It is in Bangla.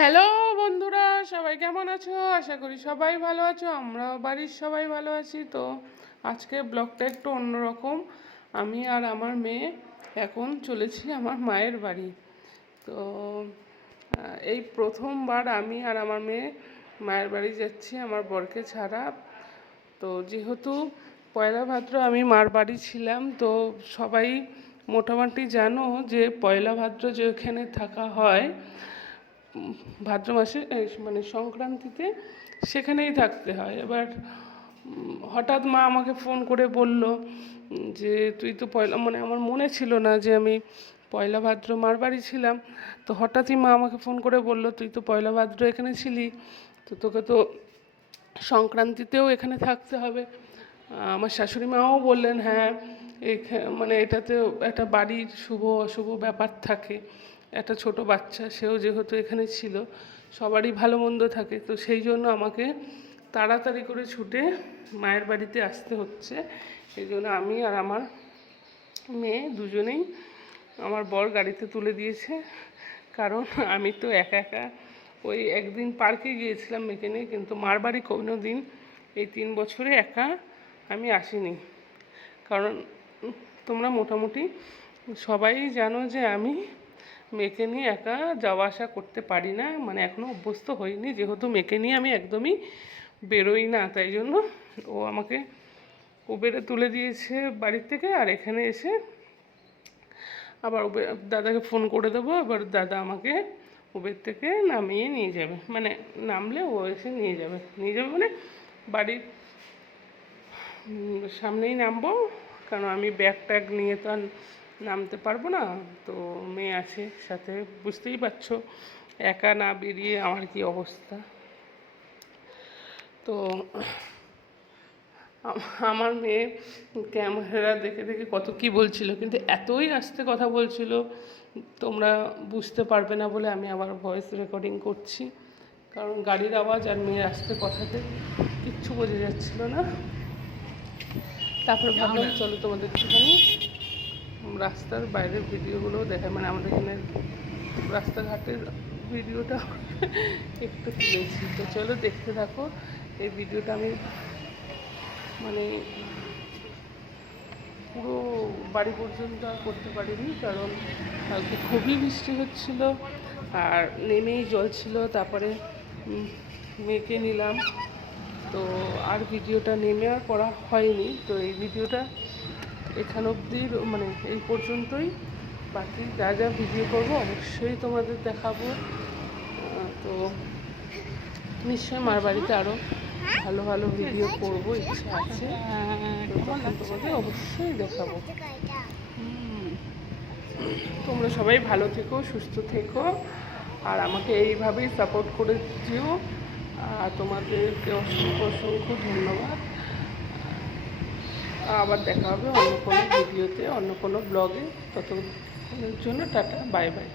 হ্যালো বন্ধুরা, সবাই কেমন আছো? আশা করি সবাই ভালো আছো। আমরাও বাড়ির সবাই ভালো আছি। তো আজকে ব্লগটা একটু অন্যরকম। আমি আর আমার মেয়ে এখন চলেছি আমার মায়ের বাড়ি। তো এই প্রথমবার আমি আর আমার মেয়ে মায়ের বাড়ি যাচ্ছি আমার বরকে ছাড়া। তো যেহেতু পয়লা ভাদ্র আমি মার বাড়ি ছিলাম, তো সবাই মোটামুটি জানো যে পয়লা ভাদ্র যেখানে থাকা হয় ভাদ্র মাসে মানে সংক্রান্তিতে, সেখানেই থাকতে হয়। এবার হঠাৎ মা আমাকে ফোন করে বলল যে তুই তো পয়লা, মানে আমার মনে ছিল না যে আমি পয়লা ভাদ্র মার বাড়ি ছিলাম। তো হঠাৎই মা আমাকে ফোন করে বলল তুই তো পয়লা ভাদ্র এখানে ছিলি, তো তোকে তো সংক্রান্তিতেও এখানে থাকতে হবে। আমার শাশুড়ি মাও বললেন হ্যাঁ, মানে এটাতেও একটা বাড়ির শুভ অশুভ ব্যাপার থাকে। একটা ছোট বাচ্চা, সেও যেহেতু এখানে ছিল, সবারই ভালো মন্দ থাকে। তো সেই জন্য আমাকে তাড়াতাড়ি করে ছুটে মায়ের বাড়িতে আসতে হচ্ছে। সেই জন্য আমি আর আমার মেয়ে দুজনেই আমার বর গাড়িতে তুলে দিয়েছে। কারণ আমি তো একা একা ওই একদিন পার্কে গিয়েছিলাম মেয়েকে নিয়ে, কিন্তু মার বাড়ি কোনো দিন এই 3 বছরে একা আমি আসিনি। কারণ তোমরা মোটামুটি সবাই জানো যে আমি মেয়েকে নিয়ে একা যাওয়া আসা করতে পারি না, মানে এখনও অভ্যস্ত হইনি। যেহেতু মেয়েকে নিয়ে আমি একদমই বেরোই না, তাই জন্য ও আমাকে উবেরে তুলে দিয়েছে বাড়ির থেকে। আর এখানে এসে আবার দাদাকে ফোন করে দেবো, এবার দাদা আমাকে উবের থেকে নামিয়ে নিয়ে যাবে, মানে নামলে ও এসে নিয়ে যাবে মানে বাড়ির সামনেই নামবো। কারণ আমি ব্যাগ ট্যাগ নিয়ে তো আর নামতে পারবো না। তো মেয়ে আছে সাথে, বুঝতেই পারছো একা না বেরিয়ে আমার কি অবস্থা। তো আমার মেয়ে ক্যামেরা দেখে দেখে কত কি বলছিল, কিন্তু এতই আস্তে কথা বলছিল তোমরা বুঝতে পারবে না বলে আমি আবার ভয়েস রেকর্ডিং করছি। কারণ গাড়ির আওয়াজ আর মেয়ের আস্তে কথাতে কিচ্ছু বোঝা যাচ্ছিল না। তারপরে ভাবলাম চলো তোমাদের একটুখানি রাস্তার বাইরের ভিডিওগুলো দেখায়, মানে আমাদের এখানে রাস্তাঘাটের ভিডিওটা একটু তুলেছি। তো চলো দেখতে থাকো এই ভিডিওটা। আমি মানে পুরো বাড়ি পর্যন্ত আর করতে পারিনি, কারণ কালকে খুবই বৃষ্টি হচ্ছিল আর নেমেই জল ছিল। তারপরে মেয়েকে নিলাম, তো আর ভিডিওটা নেমে আর করা হয়নি। তো এই ভিডিওটা এখান অবধি, মানে এই পর্যন্তই। বাকি যা যা ভিডিও করবো অবশ্যই তোমাদের দেখাবো। তো নিশ্চয়ই মার বাড়িতে আরও ভালো ভালো ভিডিও করবো, ইচ্ছা আছে। তখন তোমাদের অবশ্যই দেখাবো। তোমরা সবাই ভালো থেকো, সুস্থ থেকো, আর আমাকে এইভাবেই সাপোর্ট করে দিও। আর তোমাদেরকে অসংখ্য অসংখ্য ধন্যবাদ। আবার দেখা হবে অন্য কোনো ভিডিওতে, অন্য কোনো ব্লগে। ততক্ষণের জন্য টাটা, বাই বাই।